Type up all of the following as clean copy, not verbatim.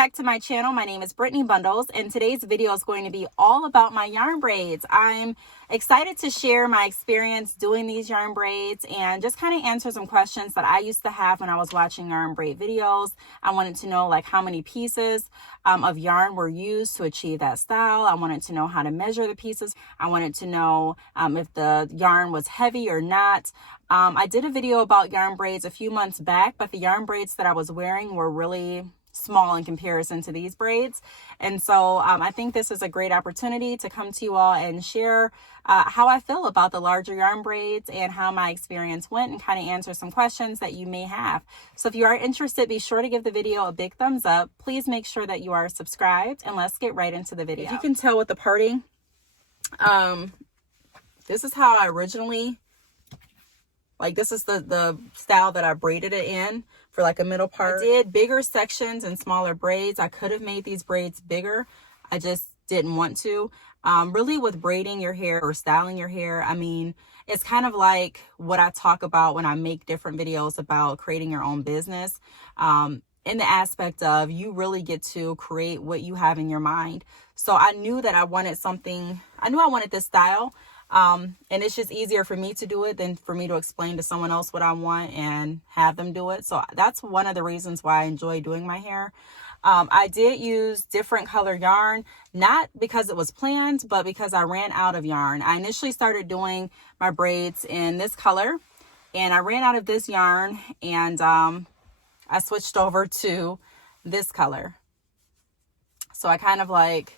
back to my channel. My name is Brittney Bundles, and today's video is going to be all about my yarn braids. I'm excited to share my experience doing these yarn braids and just kind of answer some questions that I used to have when I was watching yarn braid videos. I wanted to know like how many pieces of yarn were used to achieve that style. I wanted to know how to measure the pieces. I wanted to know if the yarn was heavy or not. I did a video about yarn braids a few months back, but the yarn braids that I was wearing were really small in comparison to these braids. And so I think this is a great opportunity to come to you all and share how I feel about the larger yarn braids and how my experience went, and kind of answer some questions that you may have. So if you are interested, be sure to give the video a big thumbs up. Please make sure that you are subscribed, and let's get right into the video. If you can tell with the parting, this is how I originally, like this is the style that I braided it in for like a middle part. I did bigger sections and smaller braids. I could have made these braids bigger. I just didn't want to. Really with braiding your hair or styling your hair, I mean, it's kind of like what I talk about when I make different videos about creating your own business. In the aspect of you really get to create what you have in your mind. So I knew that I wanted something, I knew I wanted this style. And it's just easier for me to do it than for me to explain to someone else what I want and have them do it. So that's one of the reasons why I enjoy doing my hair. I did use different color yarn, not because it was planned, but because I ran out of yarn. I initially started doing my braids in this color, and I ran out of this yarn, and I switched over to this color. So I kind of like,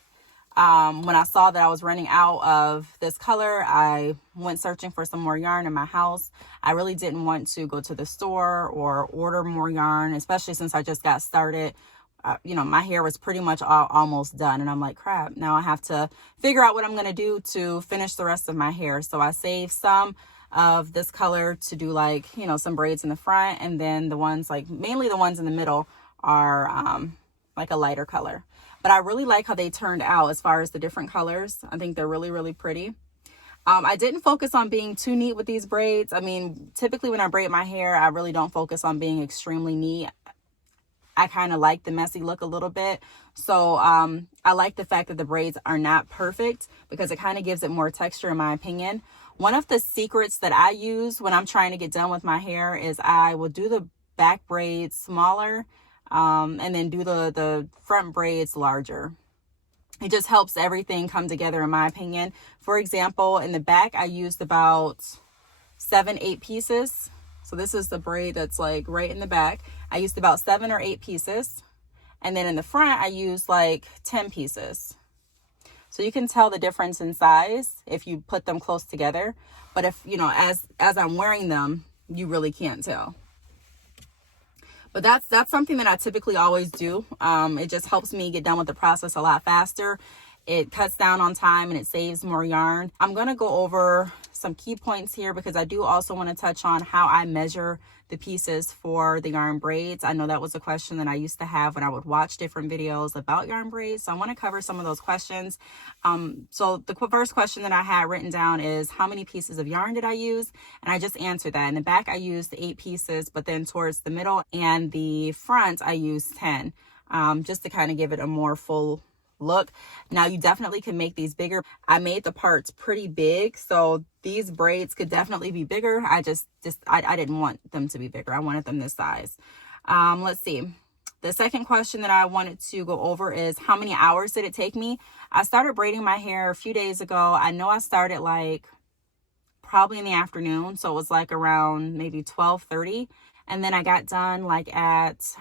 when I saw that I was running out of this color, I went searching for some more yarn in my house. I really didn't want to go to the store or order more yarn, especially since I just got started. You know, my hair was pretty much almost done, and I'm like, crap, now I have to figure out what I'm going to do to finish the rest of my hair. So I saved some of this color to do like, you know, some braids in the front, and then the ones like, mainly the ones in the middle are like a lighter color. But I really like how they turned out as far as the different colors. I think they're really, really pretty. I didn't focus on being too neat with these braids. I mean, typically when I braid my hair, I really don't focus on being extremely neat. I kind of like the messy look a little bit. So I like the fact that the braids are not perfect, because it kind of gives it more texture in my opinion. One of the secrets that I use when I'm trying to get done with my hair is I will do the back braids smaller, and then do the front braids larger. It just helps everything come together in my opinion. For example, in the back, I used about 7-8 pieces. So this is the braid that's like right in the back. I used about 7 or 8 pieces. And then in the front, I used like 10 pieces. So you can tell the difference in size if you put them close together. But if, you know, as I'm wearing them, you really can't tell. But that's something that I typically always do. It just helps me get done with the process a lot faster. It cuts down on time and it saves more yarn. I'm going to go over some key points here, because I do also want to touch on how I measure the pieces for the yarn braids. I know that was a question that I used to have when I would watch different videos about yarn braids. So I want to cover some of those questions. So the first question that I had written down is, how many pieces of yarn did I use? And I just answered that. In the back, I used 8 pieces, but then towards the middle and the front, I used 10, just to kind of give it a more full look. Now you definitely can make these bigger. I made the parts pretty big, so these braids could definitely be bigger. I didn't want them to be bigger. I wanted them this size. Let's see. The second question that I wanted to go over is, how many hours did it take me? I started braiding my hair a few days ago. I know I started like probably in the afternoon, so it was like around maybe 12:30, and then I got done like at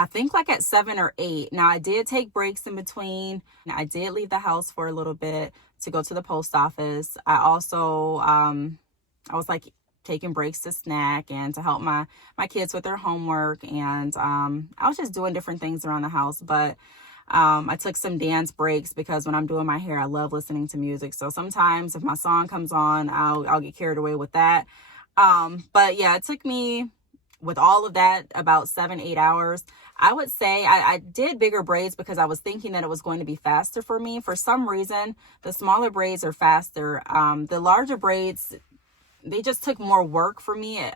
I think like at 7 or 8. Now I did take breaks in between. I did leave the house for a little bit to go to the post office. I also, I was like taking breaks to snack and to help my kids with their homework. And I was just doing different things around the house. But I took some dance breaks, because when I'm doing my hair, I love listening to music. So sometimes if my song comes on, I'll get carried away with that. But yeah, it took me, with all of that, about 7-8 hours. I would say I did bigger braids because I was thinking that it was going to be faster for me. For some reason, the smaller braids are faster. The larger braids, they just took more work for me.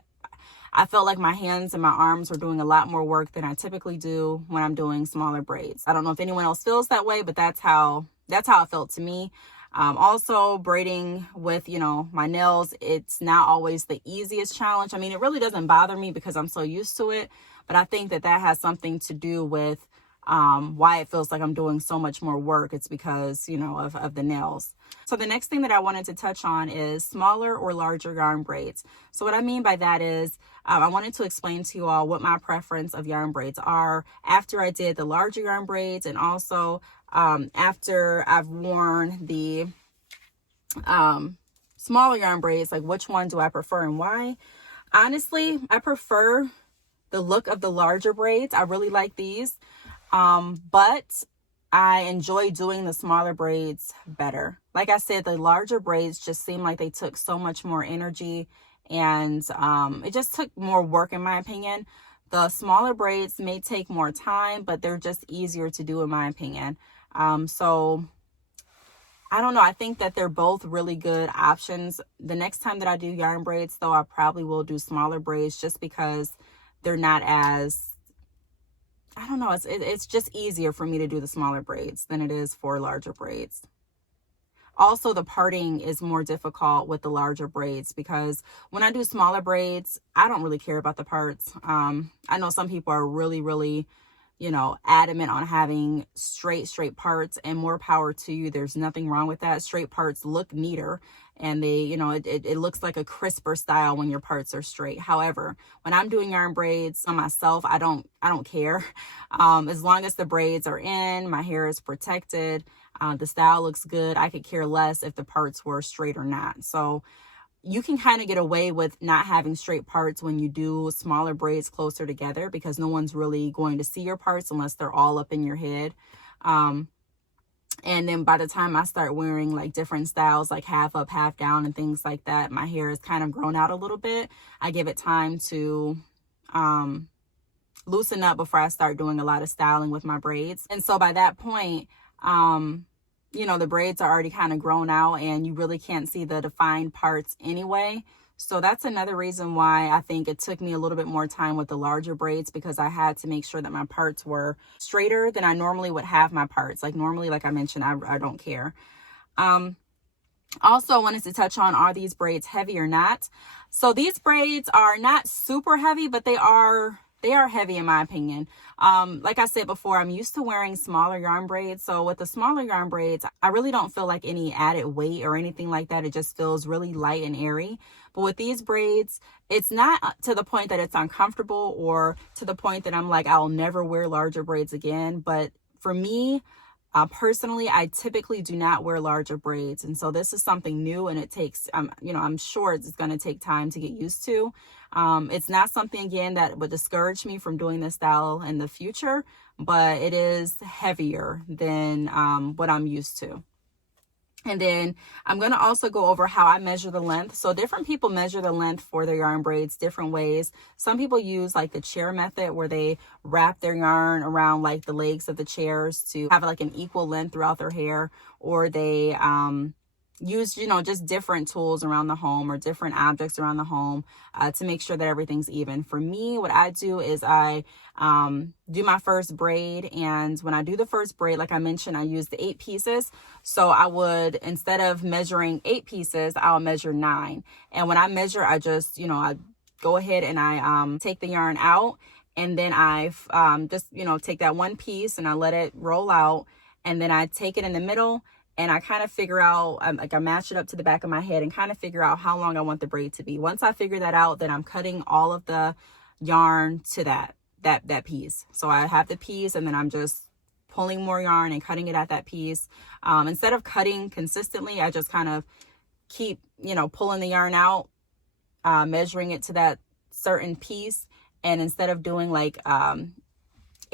I felt like my hands and my arms were doing a lot more work than I typically do when I'm doing smaller braids. I don't know if anyone else feels that way, but that's how it felt to me. Also braiding with, my nails, it's not always the easiest challenge. I mean, it really doesn't bother me because I'm so used to it, but I think that has something to do with why it feels like I'm doing so much more work. It's because, of the nails. So the next thing that I wanted to touch on is smaller or larger yarn braids. So what I mean by that is I wanted to explain to you all what my preference of yarn braids are after I did the larger yarn braids, and also after I've worn the smaller yarn braids, like which one do I prefer and why? Honestly, I prefer the look of the larger braids. I really like these. But I enjoy doing the smaller braids better. Like I said, the larger braids just seem like they took so much more energy, and it just took more work in my opinion. The smaller braids may take more time, but they're just easier to do in my opinion. So I don't know. I think that they're both really good options. The next time that I do yarn braids though, I probably will do smaller braids just because they're not as, I don't know, it's just easier for me to do the smaller braids than it is for larger braids. Also, the parting is more difficult with the larger braids because when I do smaller braids, I don't really care about the parts. I know some people are really, adamant on having straight parts, and more power to you. There's nothing wrong with that. Straight parts look neater, and they, it looks like a crisper style when your parts are straight. However, when I'm doing yarn braids on myself, I don't care. As long as the braids are in, my hair is protected, the style looks good, I could care less if the parts were straight or not. So you can kind of get away with not having straight parts when you do smaller braids closer together, because no one's really going to see your parts unless they're all up in your head. And then by the time I start wearing like different styles, like half up, half down and things like that, my hair is kind of grown out a little bit. I give it time to loosen up before I start doing a lot of styling with my braids. And so by that point, the braids are already kind of grown out and you really can't see the defined parts anyway. So that's another reason why I think it took me a little bit more time with the larger braids, because I had to make sure that my parts were straighter than I normally would have my parts. Like normally, like I mentioned, I don't care. Also, I wanted to touch on, are these braids heavy or not? So these braids are not super heavy, but they are heavy in my opinion. Like I said before, I'm used to wearing smaller yarn braids. So with the smaller yarn braids, I really don't feel like any added weight or anything like that. It just feels really light and airy. But with these braids, it's not to the point that it's uncomfortable or to the point that I'm like, I'll never wear larger braids again. But for me, personally, I typically do not wear larger braids. And so this is something new, and it takes, I'm sure it's going to take time to get used to. It's not something, again, that would discourage me from doing this style in the future, but it is heavier than what I'm used to. And then I'm going to also go over how I measure the length. So different people measure the length for their yarn braids different ways. Some people use like the chair method, where they wrap their yarn around like the legs of the chairs to have like an equal length throughout their hair, or they use, just different tools around the home or different objects around the home to make sure that everything's even. For me, what I do is I do my first braid. And when I do the first braid, like I mentioned, I use the 8 pieces. So I would, instead of measuring 8 pieces, I'll measure 9. And when I measure, I just, I go ahead and I take the yarn out. And then I just, take that one piece and I let it roll out. And then I take it in the middle, and I kind of figure out, I match it up to the back of my head and kind of figure out how long I want the braid to be. Once I figure that out, then I'm cutting all of the yarn to that piece. So I have the piece, and then I'm just pulling more yarn and cutting it at that piece. Instead of cutting consistently, I just kind of keep, pulling the yarn out, measuring it to that certain piece. And instead of doing like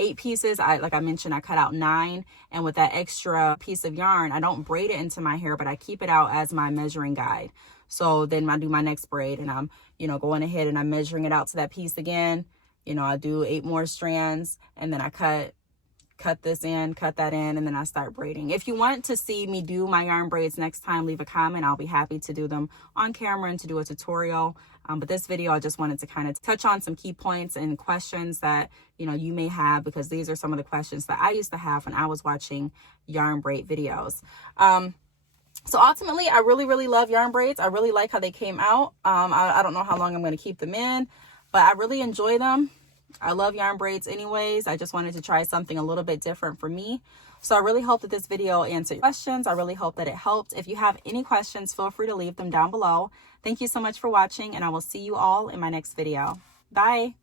8 pieces, like I mentioned, I cut out 9, and with that extra piece of yarn, I don't braid it into my hair, but I keep it out as my measuring guide. So then I do my next braid, and I'm, going ahead and I'm measuring it out to that piece again. I do 8 more strands, and then I cut cut this in, cut that in, and then I start braiding. If you want to see me do my yarn braids next time, leave a comment. I'll be happy to do them on camera and to do a tutorial. But this video, I just wanted to kind of touch on some key points and questions that, you know, you may have, because these are some of the questions that I used to have when I was watching yarn braid videos. So ultimately, I really love yarn braids. I really like how they came out. I don't know how long I'm going to keep them in, but I really enjoy them. I love yarn braids anyways. I just wanted to try something a little bit different for me. So I really hope that this video answered your questions. I really hope that it helped. If you have any questions, feel free to leave them down below. Thank you so much for watching, and I will see you all in my next video. Bye.